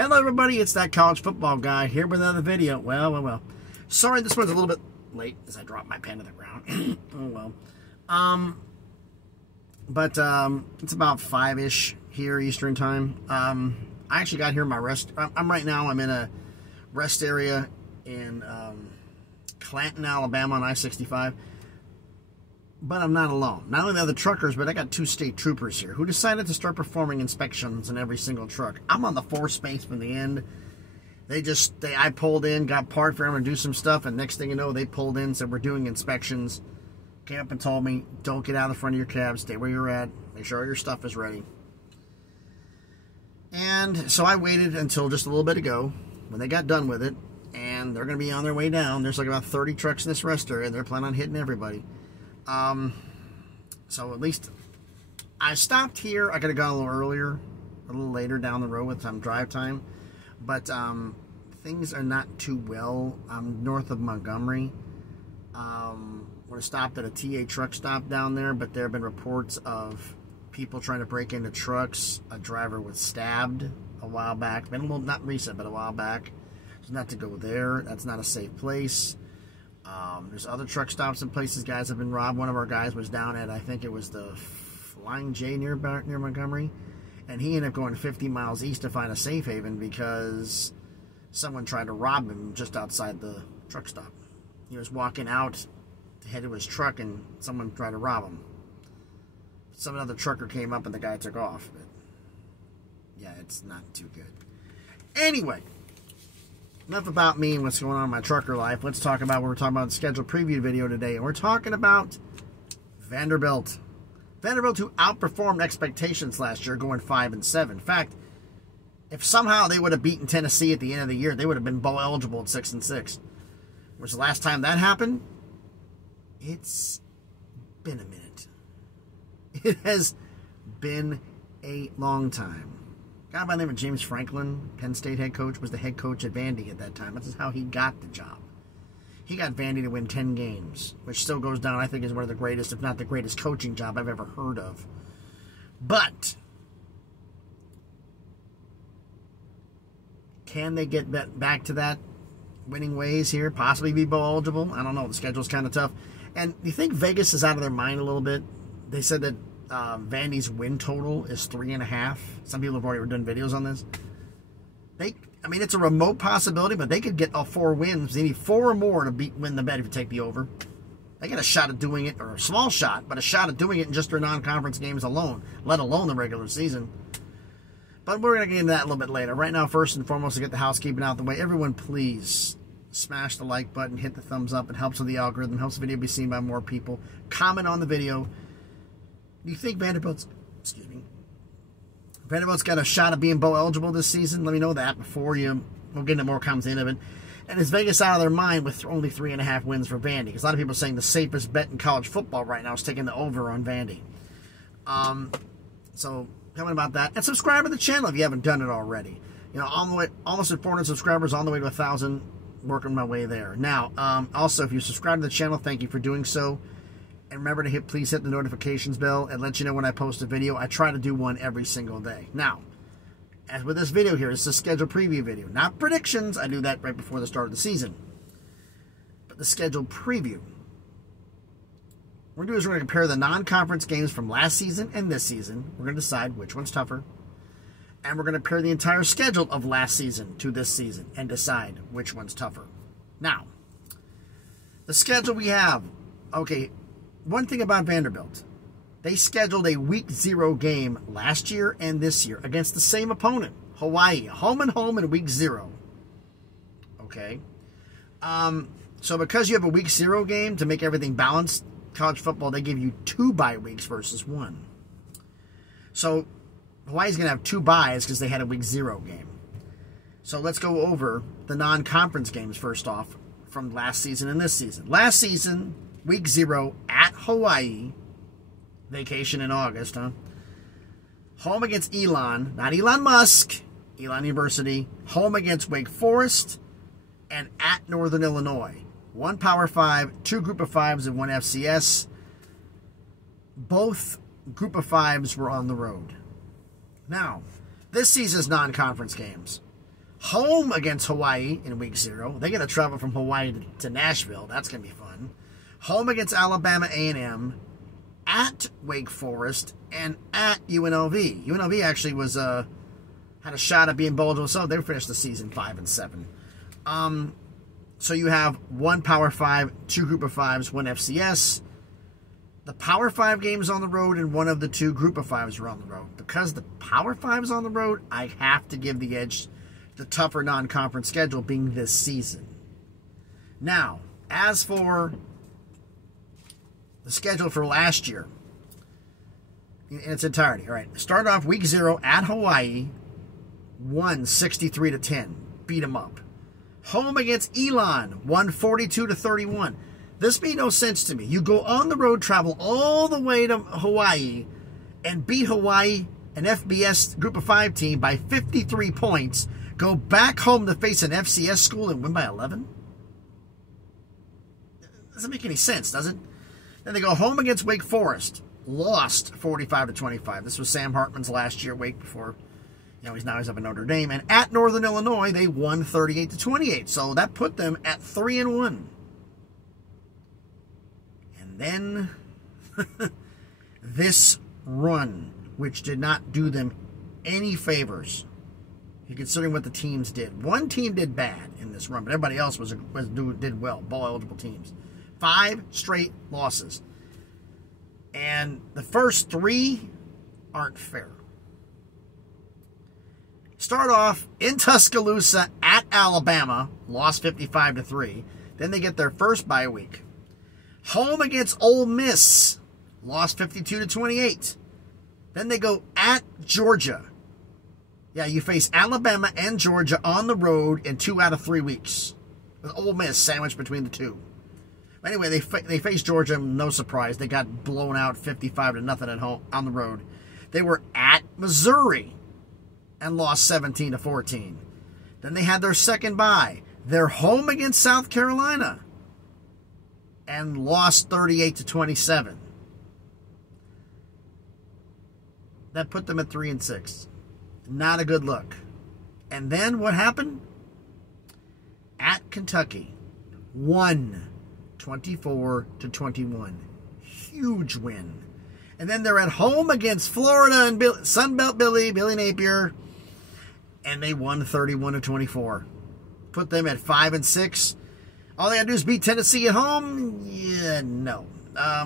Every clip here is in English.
Hello everybody, it's that college football guy here with another video. Well. Sorry this one's a little bit late as I dropped my pen to the ground. Oh well. It's about 5-ish here Eastern time. I actually got here in my rest. I'm in a rest area in Clanton, Alabama on I-65. But I'm not alone. Not only the other truckers, but I got 2 state troopers here who decided to start performing inspections in every single truck. I'm on the 4th space from the end. I pulled in, got parked for them to do some stuff, and next thing you know, they pulled in, said we're doing inspections. Came up and told me, don't get out of the front of your cab, stay where you're at, make sure all your stuff is ready. And so I waited until just a little bit ago when they got done with it, and they're going to be on their way down. There's like about 30 trucks in this rest area, and they're planning on hitting everybody. So at least I stopped here. I could have gone a little earlier, a little later down the road with some drive time, but things are not too well. I'm north of Montgomery. We're stopped at a TA truck stop down there, but there have been reports of people trying to break into trucks. A driver was stabbed a while back. Been a little, not recent, but a while back. So not to go there. That's not a safe place. There's other truck stops and places guys have been robbed. One of our guys was down at, I think it was the Flying J near Montgomery, and he ended up going 50 miles east to find a safe haven because someone tried to rob him just outside the truck stop. He was walking out to head to his truck, and someone tried to rob him. Some other trucker came up, and the guy took off. But yeah, it's not too good. Anyway. Enough about me and what's going on in my trucker life. Let's talk about what we're talking about in the scheduled preview video today. And we're talking about Vanderbilt. Vanderbilt, who outperformed expectations last year, going 5-7. In fact, if somehow they would have beaten Tennessee at the end of the year, they would have been bowl eligible at 6-6. Which the last time that happened, it's been a minute. It has been a long time. A guy by the name of James Franklin, Penn State head coach, was the head coach at Vandy at that time. That's how he got the job. He got Vandy to win 10 games, which still goes down, I think, as one of the greatest, if not the greatest coaching job I've ever heard of. But can they get back to that winning ways here? Possibly be bowl eligible? I don't know. The schedule's kind of tough. And do you think Vegas is out of their mind a little bit? They said that Vandy's win total is 3.5. Some people have already done videos on this. It's a remote possibility, but they could get all 4 wins. They need 4 or more to win the bet if you take the over. They get a shot at doing it, or a small shot, but a shot at doing it in just their non-conference games alone, let alone the regular season. But we're going to get into that a little bit later. Right now, first and foremost, to get the housekeeping out of the way, everyone please smash the like button, hit the thumbs up. It helps with the algorithm, helps the video be seen by more people. Comment on the video. Do you think Vanderbilt's got a shot of being bowl eligible this season? Let me know that before we'll get into more comments at the end of it. And is Vegas out of their mind with only 3.5 wins for Vandy? Because a lot of people are saying the safest bet in college football right now is taking the over on Vandy. So comment about that. And subscribe to the channel if you haven't done it already. You know, almost at 400 subscribers, on the way to 1,000, working my way there. Now, also, if you subscribe to the channel, thank you for doing so. And remember to please hit the notifications bell and let you know when I post a video. I try to do one every single day. Now, as with this video here, it's a scheduled preview video. Not predictions. I do that right before the start of the season. But the scheduled preview. What we're going to do is we're going to compare the non-conference games from last season and this season. We're going to decide which one's tougher. And we're going to compare the entire schedule of last season to this season and decide which one's tougher. Now, the schedule we have. Okay. One thing about Vanderbilt, they scheduled a week 0 game last year and this year against the same opponent, Hawaii, home and home in week 0. Okay. So because you have a week 0 game to make everything balanced, college football, they give you 2 bye weeks versus 1. So Hawaii's going to have 2 byes because they had a week 0 game. So let's go over the non-conference games first off from last season and this season. Last season, week 0 at Hawaii. Vacation in August, huh? Home against Elon. Not Elon Musk. Elon University. Home against Wake Forest. And at Northern Illinois. 1 Power 5, 2 Group of 5s, and 1 FCS. Both Group of 5s were on the road. Now, this season's non-conference games. Home against Hawaii in week 0. They're going to travel from Hawaii to Nashville. That's going to be fun. Home against Alabama A&M. At Wake Forest. And at UNLV. UNLV actually was had a shot at being bold. So they finished the season 5-7. So you have 1 Power 5, 2 Group of 5s, 1 FCS. The Power 5 games on the road and 1 of the 2 Group of 5s are on the road. Because the Power 5's on the road, I have to give the edge the tougher non-conference schedule being this season. Now, as for the schedule for last year in its entirety, all right, start off week 0 at Hawaii, won 63-10, beat them up. Home against Elon, won 42-31. This made no sense to me. You go on the road, travel all the way to Hawaii, and beat Hawaii, an FBS Group of 5 team, by 53 points. Go back home to face an FCS school and win by 11? Doesn't make any sense, does it? Then they go home against Wake Forest. Lost 45-25. This was Sam Hartman's last year at Wake before, he's up in Notre Dame. And at Northern Illinois, they won 38-28. So that put them at 3-1. And then this run, which did not do them any favors, considering what the teams did. One team did bad in this run, but everybody else did well. Bowl-eligible teams. 5 straight losses. And the first 3 aren't fair. Start off in Tuscaloosa at Alabama, lost 55-3. Then they get their first bye week. Home against Ole Miss, lost 52-28. Then they go at Georgia. Yeah, you face Alabama and Georgia on the road in 2 out of 3 weeks, with Ole Miss sandwiched between the 2. Anyway, they faced Georgia. No surprise, they got blown out 55-0 at home on the road. They were at Missouri and lost 17-14. Then they had their second bye. They're home against South Carolina and lost 38-27. That put them at 3-6. Not a good look. And then what happened? At Kentucky, won 24-21. Huge win. And then they're at home against Florida and Sunbelt Billy Napier, and they won 31-24. Put them at 5-6. All they got to do is beat Tennessee at home? Yeah, no.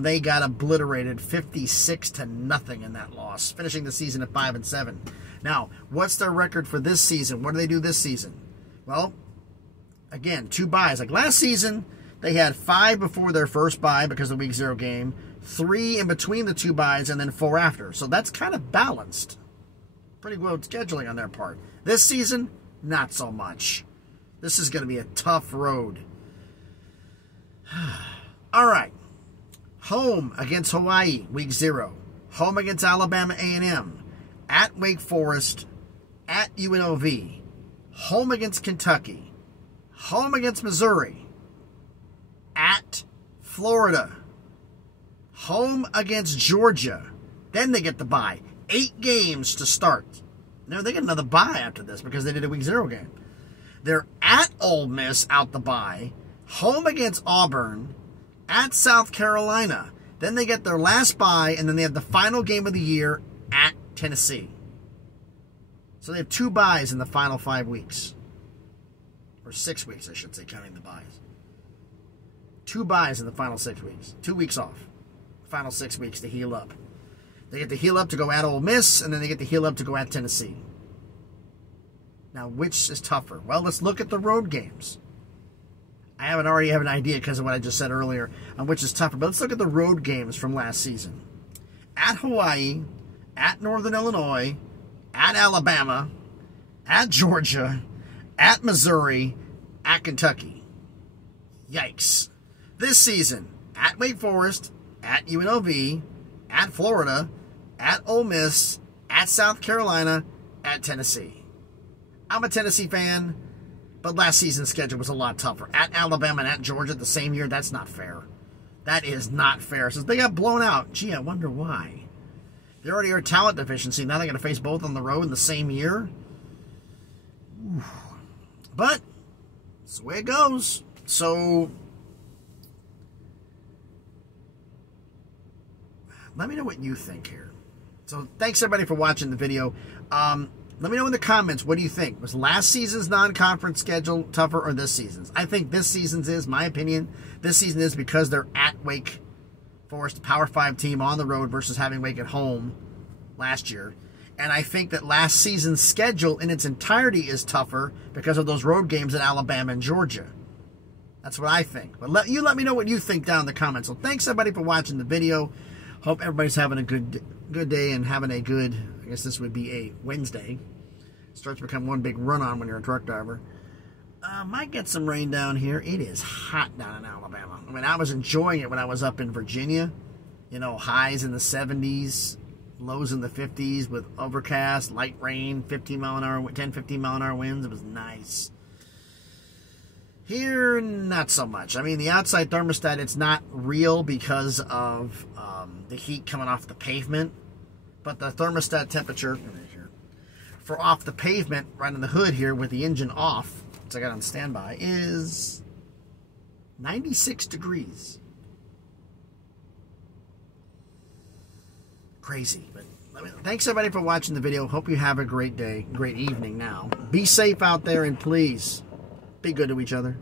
They got obliterated 56-0 in that loss, finishing the season at 5-7. Now, what's their record for this season? What do they do this season? Well, again, 2 byes. Like last season, they had 5 before their first bye because of the week 0 game, 3 in between the 2 byes, and then 4 after. So that's kind of balanced. Pretty good scheduling on their part. This season, not so much. This is going to be a tough road. All right. Home against Hawaii, week 0. Home against Alabama A&M. At Wake Forest. At UNLV. Home against Kentucky. Home against Missouri. At Florida. Home against Georgia. Then they get the bye. 8 games to start. No, they get another bye after this because they did a week 0 game. They're at Ole Miss out the bye. Home against Auburn. At South Carolina. Then they get their last bye, and then they have the final game of the year at Tennessee. So they have 2 byes in the final 5 weeks. Or 6 weeks, I should say, counting the byes. 2 byes in the final 6 weeks. 2 weeks off. Final 6 weeks to heal up. They get to heal up to go at Ole Miss, and then they get to heal up to go at Tennessee. Now, which is tougher? Well, let's look at the road games. I already have an idea because of what I just said earlier on which is tougher. But let's look at the road games from last season. At Hawaii, at Northern Illinois, at Alabama, at Georgia, at Missouri, at Kentucky. Yikes. This season, at Wake Forest, at UNLV, at Florida, at Ole Miss, at South Carolina, at Tennessee. I'm a Tennessee fan. But last season's schedule was a lot tougher. At Alabama and at Georgia the same year, that's not fair. That is not fair. Since they got blown out, gee, I wonder why. They already are talent deficiency. Now they're going to face both on the road in the same year. Ooh. But that's the way it goes. So let me know what you think here. So thanks everybody for watching the video. Let me know in the comments, what do you think? Was last season's non-conference schedule tougher or this season's? I think this season's is, my opinion. This season is because they're at Wake Forest, Power 5 team on the road versus having Wake at home last year. And I think that last season's schedule in its entirety is tougher because of those road games at Alabama and Georgia. That's what I think. But let me know what you think down in the comments. So thanks everybody for watching the video. Hope everybody's having a good day and having a good, I guess this would be a Wednesday. Starts to become one big run-on when you're a truck driver. Might get some rain down here. It is hot down in Alabama. I mean, I was enjoying it when I was up in Virginia. You know, highs in the 70s, lows in the 50s with overcast, light rain, 10, 15 mile an hour winds. It was nice. Here, not so much. I mean, the outside thermostat, it's not real because of the heat coming off the pavement. But the thermostat temperature for off the pavement, right in the hood here with the engine off, which I got on standby, is 96 degrees. Crazy. But thanks everybody for watching the video. Hope you have a great day, great evening now. Be safe out there, and please be good to each other.